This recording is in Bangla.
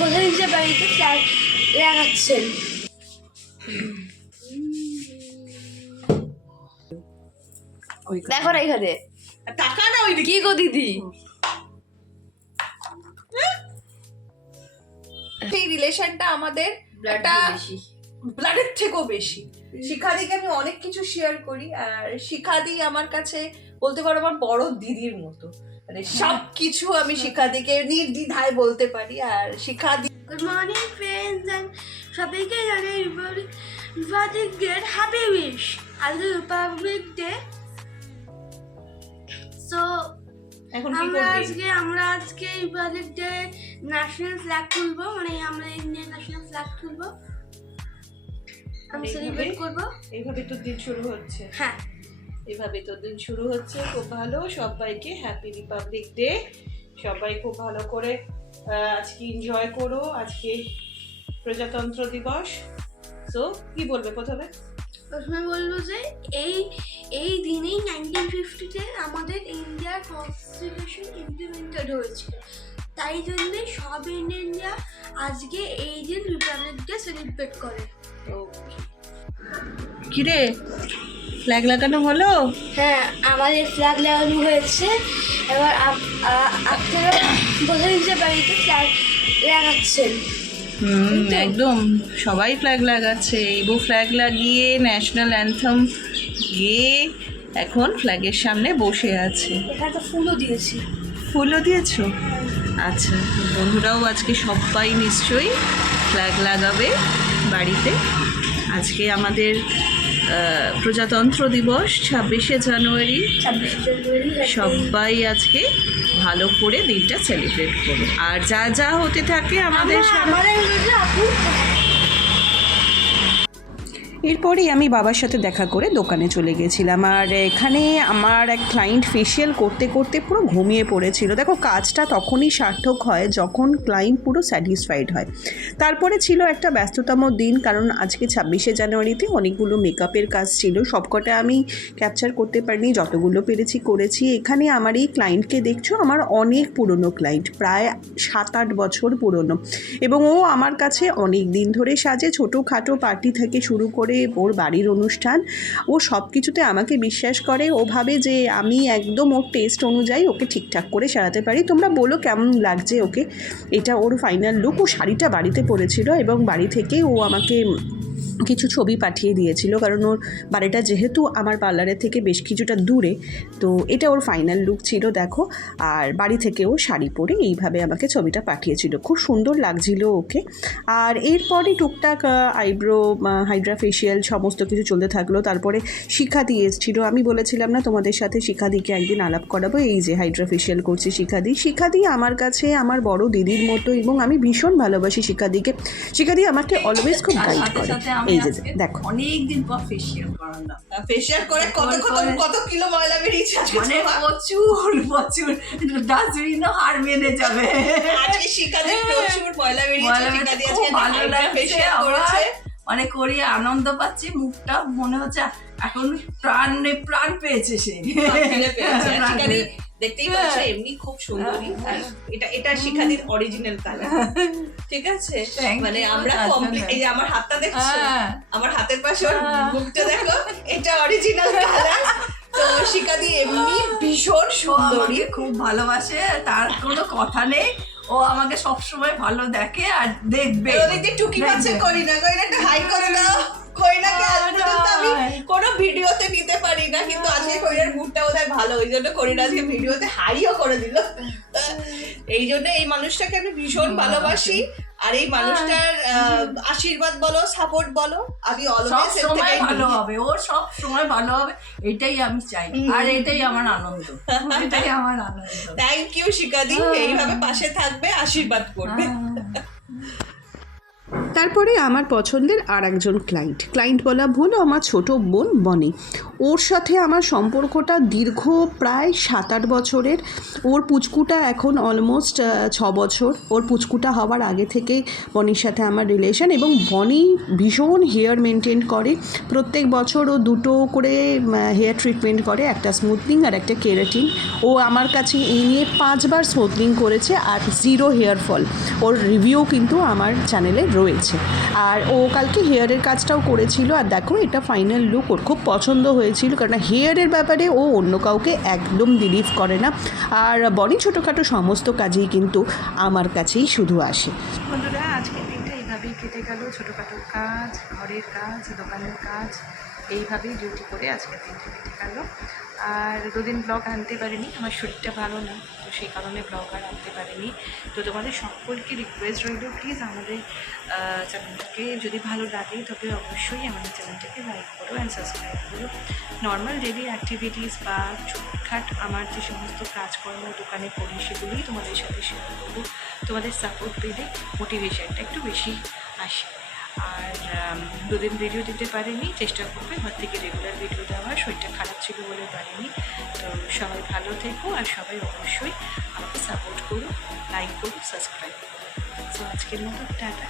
বলে যে বাড়িতে ফ্ল্যাগ লাগাচ্ছেন। দেখো না এখানে টাকা না ওই কি গো দিদি, সেই রিলেশনটা আমাদের একটা ব্লাডের থেকেও বেশি। শিখাদিকে আমি অনেক কিছু শেয়ার করি, আর শিখাদি আমার কাছে বলতে পারো আমার বড় দিদির মতো, মানে সব কিছু আমি শিখাদিকে নির্দ্বিধায় বলতে পারি। আর শিখাদি গুড মর্নিং ফ্রেন্ডস, এন্ড সবাইকে জানাই রিপাবলিক ডে হ্যাপি উইশ। আজকে রিপাবলিক ডে, সো এখন কি আমরা আজকে রিপাবলিক ডে ন্যাশনাল ফ্ল্যাগ তুলবো, মানে আমরা ইন্ডিয়ান ন্যাশনাল ফ্ল্যাগ তুলবো, আমি সেলিব্রেট করবো। এইভাবে তো দিন শুরু হচ্ছে। হ্যাঁ, এভাবে তো দিন শুরু হচ্ছে, খুব ভালো। সবাইকে হ্যাপি রিপাবলিক ডে। সবাই খুব ভালো করে আজকে এনজয় করো। আজকে প্রজাতন্ত্র দিবস। সো কি বলবে প্রথমে বলবো যে এই দিনেই 1950-তে আমাদের ইন্ডিয়ার কনস্টিটিউশন ইমপ্লিমেন্টেড হয়েছিল, তাই জন্য সব ইন্ডিয়ানরা আজকে এই দিন রিপাবলিক ডে সেলিব্রেট করে। কিরে ফ্ল্যাগ লাগানো হলো? হ্যাঁ, আমাদের ফ্ল্যাগ লাগানো হয়েছে। এবার আপনারা বলে যে বাড়িতে ফ্ল্যাগ লাগাচ্ছেন। একদম সবাই ফ্ল্যাগ লাগাচ্ছে। ইবু ফ্ল্যাগ লাগিয়ে ন্যাশনাল অ্যান্থেম গিয়ে এখন ফ্ল্যাগের সামনে বসে আছে। এখানে তো ফুলও দিয়েছি। ফুলও দিয়েছো? আচ্ছা, বন্ধুরাও আজকে সবাই নিশ্চয়ই ফ্ল্যাগ লাগাবে বাড়িতে। আজকে আমাদের প্রজাতন্ত্র দিবস 26শে জানুয়ারি। সবাই আজকে ভালো করে দিনটা সেলিব্রেট করো। আর যা যা হতে থাকে আমাদের এরপরেই আমি বাবার সাথে দেখা করে দোকানে চলে গেছিলাম। আর এখানে আমার এক ক্লায়েন্ট ফেশিয়াল করতে করতে পুরো ঘুমিয়ে পড়েছিল। দেখো, কাজটা তখনই সার্থক হয় যখন ক্লায়েন্ট পুরো স্যাটিসফাইড হয়। তারপরে ছিল একটা ব্যস্ততম দিন, কারণ আজকে 26শে জানুয়ারিতে অনেকগুলো মেকআপের কাজ ছিল, সবকটা আমি ক্যাপচার করতে পারিনি, যতগুলো পেরেছি করেছি। এখানে আমার এই ক্লায়েন্টকে দেখছো, আমার অনেক পুরনো ক্লায়েন্ট, প্রায় 7-8 বছর পুরনো, এবং ও আমার কাছে অনেক দিন ধরে সাজে। ছোটোখাটো পার্টি থেকে শুরু করে ওর বাড়ির অনুষ্ঠান, ও সব কিছুতে আমাকে বিশ্বাস করে। ও ভাবে যে আমি একদম ওর টেস্ট অনুযায়ী ওকে ঠিকঠাক করে সাজাতে পারি। তোমরা বলো কেমন লাগছে ওকে। এটা ওর ফাইনাল লুক। ও শাড়িটা বাড়িতে পরেছিল এবং বাড়ি থেকে ও আমাকে কিছু ছবি পাঠিয়ে দিয়েছিল, কারণ ওর বাড়িটা যেহেতু আমার পার্লারের থেকে বেশ কিছুটা দূরে। তো এটা ওর ফাইনাল লুক ছিল, দেখো। আর বাড়ি থেকে ও শাড়ি পরে এইভাবে আমাকে ছবিটা পাঠিয়েছিল, খুব সুন্দর লাগছিল ওকে। আর এরপরে টুকটাক আইব্রো, হাইড্রা ফেশিয়াল সমস্ত কিছু চলতে থাকলো। তারপরে শিখাদি এসেছিল। আমি বলেছিলাম না তোমাদের সাথে শিখাদিকে একদিন আলাপ করাবো। এই যে হাইড্রা ফেশিয়াল করছে শিখাদি আমার কাছে আমার বড় দিদির মতো, এবং আমি ভীষণ ভালোবাসি শিখাদিকে। শিখাদি আমাকে অলওয়েজ খুব গাইড করে। এই যে দেখো, অনেকদিন পর ফেশিয়াল করালাম। ফেশিয়াল করে কত কিলো ময়লা বেরিয়েছে, মানে প্রচুর ডাস্টবিনও হার মেনে যাবে। আজকে শিখাদি প্রচুর ময়লা বেরিয়েছে। শিখাদি আজকে ভালো লাগছে, ফেশিয়াল করেছে, মানে করিয়ে আনন্দ পাচ্ছি। মুখটা মনে হচ্ছে এখন প্রাণ পেয়েছে সে। শিখাদি দেখতেই পাচ্ছ এমনি খুব সুন্দরী। এটা শিখাদির অরিজিনাল কালার, ঠিক আছে? মানে আমরা কমপ্লিট। এই যে আমার হাতটা দেখছো, আমার হাতের পাশে ওর মুখটা দেখো, এটা অরিজিনাল কালার। তো শিখাদি এমনি ভীষণ সুন্দরী, খুব ভালোবাসে, তার কোনো কথা নেই। ও আমাকে সবসময় ভালো দেখে আর দেখবে। টুকি পাচ্ছে করি না, একটা হাই করে দাও। কইনাকে আজ পর্যন্ত আমি কোনো ভিডিওতে নিতে পারি না, কিন্তু আজকে কইনার মুডটা বোধহয় ভালো, ওই জন্য করিনা আজকে ভিডিওতে হাইও করে দিল। এই জন্য এই মানুষটাকে আমি ভীষণ ভালোবাসি। আর এই মানুষটার আশীর্বাদ বলো, সাপোর্ট বলো, আমি অলওয়েজ সময় ভালো হবে, ওর সব সময় ভালো হবে, এটাই আমি চাই। আর এটাই আমার আনন্দ, এটাই আমার আনন্দ। থ্যাংক ইউ শিখাদি, এইভাবে পাশে থাকবে, আশীর্বাদ করবে। তারপরে আমার পছন্দের আর একজন ক্লায়েন্ট বলা ভুল, আমার ছোট বোন বনি। ওর সাথে আমার সম্পর্কটা দীর্ঘ প্রায় 7-8 বছরের। ওর পুচকুটা এখন অলমোস্ট 6 বছর। ওর পুচকুটা হওয়ার আগে থেকেই বনির সাথে আমার রিলেশন, এবং বনি ভীষণ হেয়ার মেনটেন করে। প্রত্যেক বছর ও 2টো করে হেয়ার ট্রিটমেন্ট করে, একটা স্মুথনিং আর একটা কেরাটিন। ও আমার কাছে এই নিয়ে 5বার স্মুথনিং করেছে আর 0 হেয়ার ফল। ওর রিভিউ কিন্তু আমার চ্যানেলে রয়েছে। আর ও কালকে হেয়ারের কাজটাও করেছিল, আর দেখো এটা ফাইনাল লুক। ওর খুব পছন্দ হয়েছিল, কারণ হেয়ারের ব্যাপারে ও অন্য কাউকে একদম বিলিভ করে না। আর বনি ছোটোখাটো সমস্ত কাজেই কিন্তু আমার কাছেই শুধু আসে। বন্ধুরা, আজকের দিনটা এইভাবেই কেটে গেল। ছোটোখাটো কাজ, ঘরের কাজ, দোকানের কাজ, এইভাবেই ডিউটি করে আজকের দিনটা কেটে গেল। আর 2 দিন ব্লগ আনতে পারিনি, আমার শরীরটা ভালো না, তো সেই কারণে ব্লগ আর আনতে পারিনি। তো তোমাদের সকলকে রিকোয়েস্ট রইল, প্লিজ আমাদের চ্যানেলটাকে যদি ভালো লাগে তবে অবশ্যই আমাদের চ্যানেলটাকে লাইক করো অ্যান্ড সাবস্ক্রাইব করো। নর্মাল ডেলি অ্যাক্টিভিটিস বা ছোটখাট আমার যে সমস্ত কাজকর্ম দোকানে করি সেগুলোই তোমাদের সাথে শেয়ার করবো। তোমাদের সাপোর্ট পেলে মোটিভেশনটা একটু বেশি আসে। আর 2 দিন ভিডিও দিতে পারিনি, চেষ্টা করবে ঘর থেকে রেগুলার ভিডিও দেওয়ার। শরীরটা খারাপ ছিল বলে পারিনি। তো সবাই ভালো থেকো, আর সবাই অবশ্যই আমাকে সাপোর্ট করো, লাইক করো, সাবস্ক্রাইব করো। তো আজকের মতো টাটা।